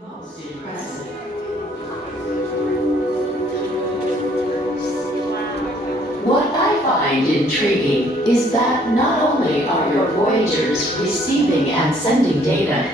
Most impressive. What I find intriguing is that not only are your Voyagers receiving and sending data,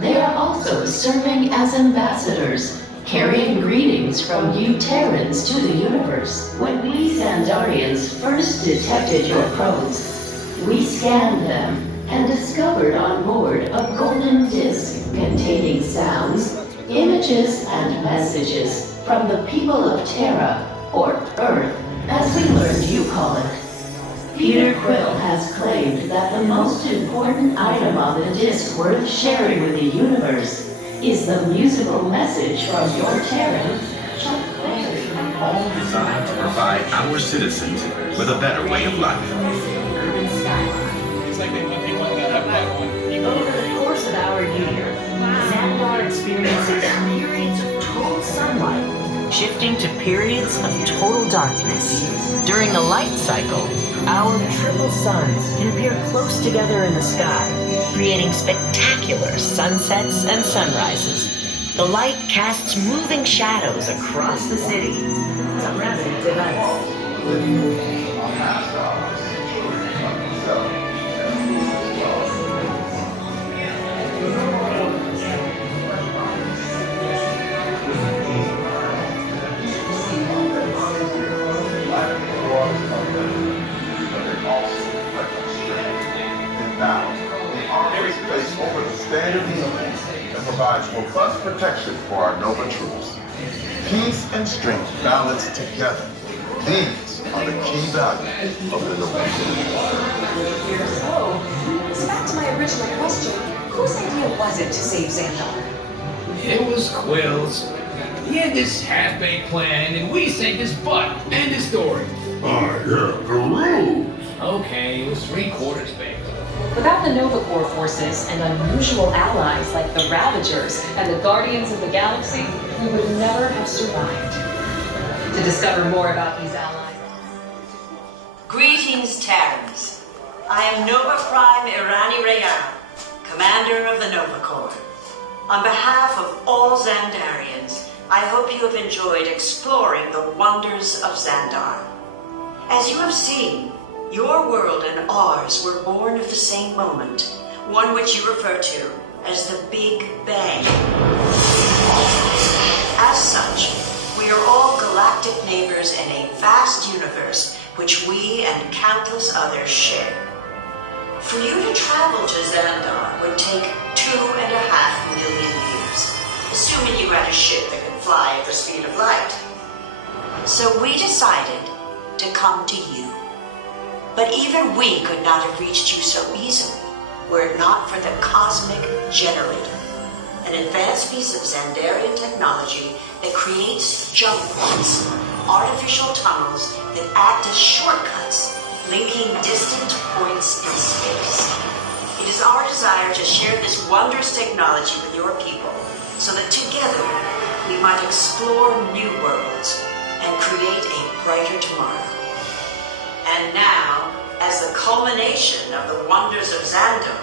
they are also serving as ambassadors, carrying greetings from you Terrans to the universe. When we Xandarians first detected your probes, we scanned them and discovered on board a golden disc containing sounds, images, and messages from the people of Terra, or Earth, as we learned you call it. Peter Quill has claimed that the most important item on the disc worth sharing with the universe is the musical message from your Terran, Chuck Berry. All designed to provide our citizens with a better way of life. Urban skyline. It's like they want that one. Over the course of our year, Xandar experiences periods of total sunlight, shifting to periods of total darkness. During the light cycle, our triple suns can appear close together in the sky, creating spectacular sunsets and sunrises. The light casts moving shadows across the city. It's a rapid device. Over the standard defense that provides robust protection for our Nova troops. Peace and strength balanced together. These are the key values of the Nova. So back to my original question. Whose idea was it to save Xandar? It was Quill's. He had this half-baked plan, and we saved his butt. End of story. Yeah, Guru. Okay, it was 3/4 baked. Without the Nova Corps forces and unusual allies like the Ravagers and the Guardians of the Galaxy, we would never have survived. To discover more about these allies... Greetings, Terrans. I am Nova Prime Irani Rayan, Commander of the Nova Corps. On behalf of all Xandarians, I hope you have enjoyed exploring the wonders of Xandar. As you have seen, your world and ours were born of the same moment, one which you refer to as the Big Bang. As such, we are all galactic neighbors in a vast universe which we and countless others share. For you to travel to Xandar would take 2.5 million years, assuming you had a ship that could fly at the speed of light. So we decided to come to you. But even we could not have reached you so easily were it not for the Cosmic Generator, an advanced piece of Xandarian technology that creates jump points, artificial tunnels that act as shortcuts, linking distant points in space. It is our desire to share this wondrous technology with your people so that together we might explore new worlds and create a brighter tomorrow. And now, as the culmination of the wonders of Xandar,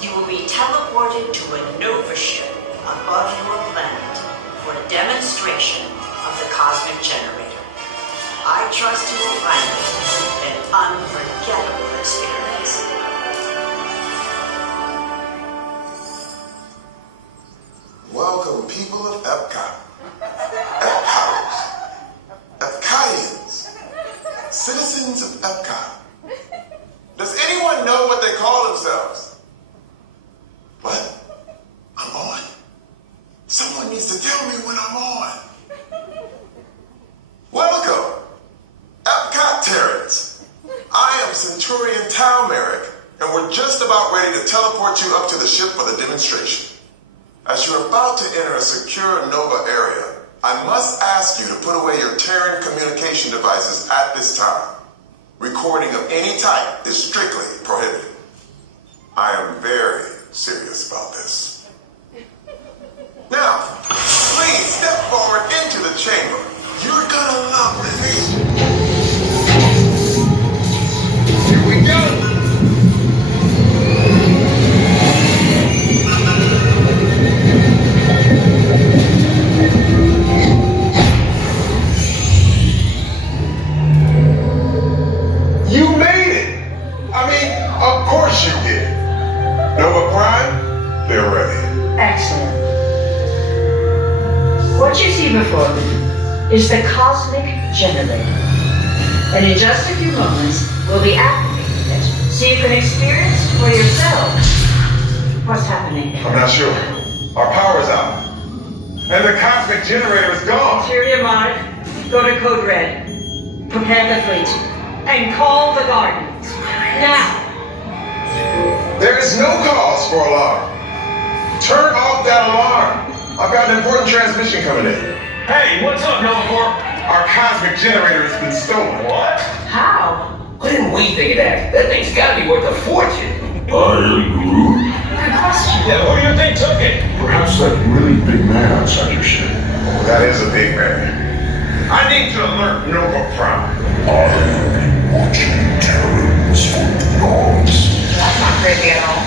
you will be teleported to a Nova ship above your planet for a demonstration of the Cosmic Generator. I trust you will find it an unforgettable experience. Welcome, people of Epcot. Epcoters. Epcotians. Citizens of Epcot. Does anyone know what they call themselves? What? I'm on. Someone needs to tell me when I'm on. Welcome, Epcot Terrans. I am Centurion Talmeric, and we're just about ready to teleport you up to the ship for the demonstration. As you're about to enter a secure Nova area, I must ask you to put away your Terran communication devices at this time. Recording of any type is strictly prohibited. I am very serious about this. Now, please step forward into the chamber. You're gonna love this. Here we go. before you is the cosmic generator. And in just a few moments, we'll be activating it so you can experience for yourself what's happening. I'm not sure. Our power's out. And the cosmic generator is gone. Interior Monarch, go to Code Red. Prepare the fleet. And call the Guardians. Now! There is no cause for alarm. Turn off that alarm. I've got an important transmission coming in. Hey, what's up, Nova Corps? Our cosmic generator has been stolen. What? How? Why didn't we think of that? That thing's gotta be worth a fortune. Good question. Yeah, who do you think took it? Perhaps that really big man outside your ship. Oh, that is a big man. I need to alert Nova Prime. I have been watching Terrans for eons. That's not crazy at all.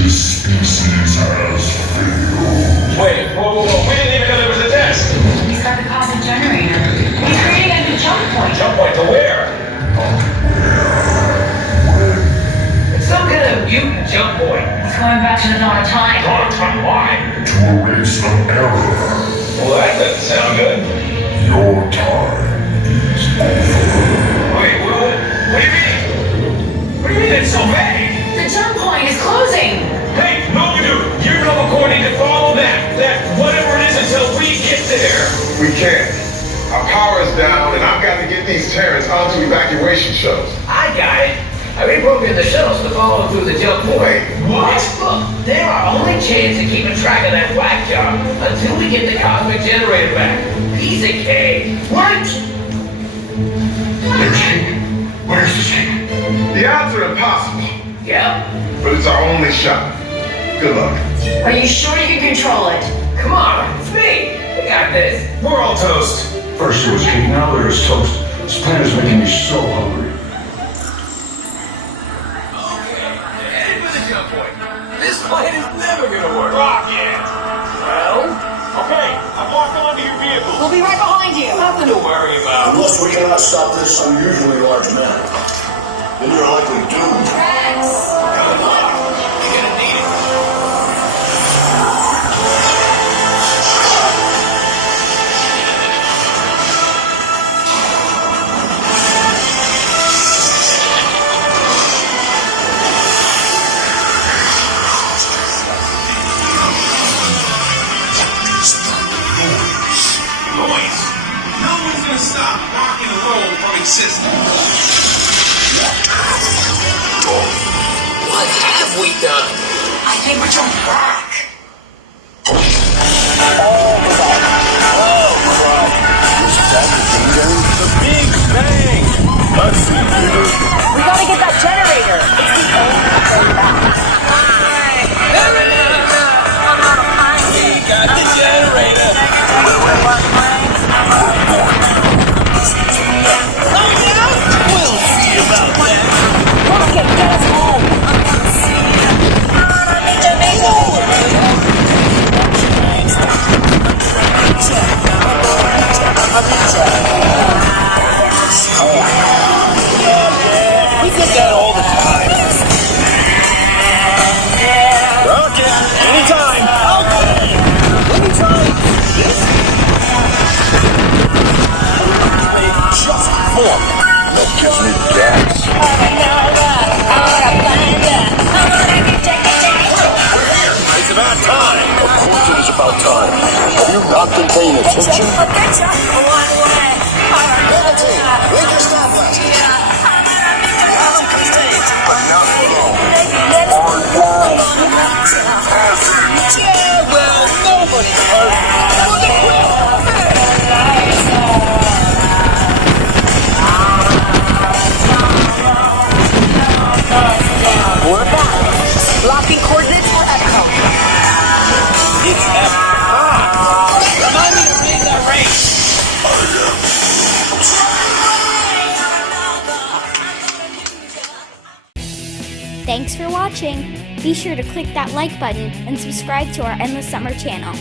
This species has failed. Wait, whoa. We didn't even know there was a test. He's got the cosmic generator. He's creating a new jump point. Jump point to where? It's some kind of mutant jump point. He's going back to the dawn of time. Dawn of time, why? To erase an error. Well, that doesn't sound good. Your time is over. Wait, what do you mean? What do you mean it's so vague? The jump point is closing. Hey, no, you Nova Corps need to follow that whatever it is until we get there. We can't. Our power is down, and I've got to get these Terrans onto evacuation shuttles. I got it. I reprogrammed the shuttles to follow through the jump point. Wait, what? Look, they're our only chance of keeping track of that whack job until we get the cosmic generator back. Piece of cake. What? There's King. Where's this King? The odds are impossible, Yep. but it's our only shot. Good luck. Are you sure you can control it? Come on, it's me. We got this. We're all toast. First it was King, now there's toast. This planet is making me so hungry. Headed for the jump point. This plan is never gonna work. Rocket. Well, okay. I've locked onto your vehicle. We'll be right behind you. Nothing to worry about. Unless we cannot stop this unusually large man, then you're likely doomed. Good luck. You're gonna need it. Noise. No one's gonna stop rock and roll from existing. What have we done? I think we're jumping back. The Big Bang. Let's see, Peter. We gotta get that generator. It's the only way back. We got the generator. We'll see about that. Rocket, get us home. We get that all the time. Rocket, anytime. Let me try this. Just form. That gives me gas. It's about time. Of course it is about time. Have you not been paying attention? Read your stoplight. But not alone. Yeah, well, nobody's hurt. We're back. Locking coordinates for Echo. It's F. Remind me to raise that rate. Thanks for watching. Be sure to click that like button and subscribe to our Endless Summer channel.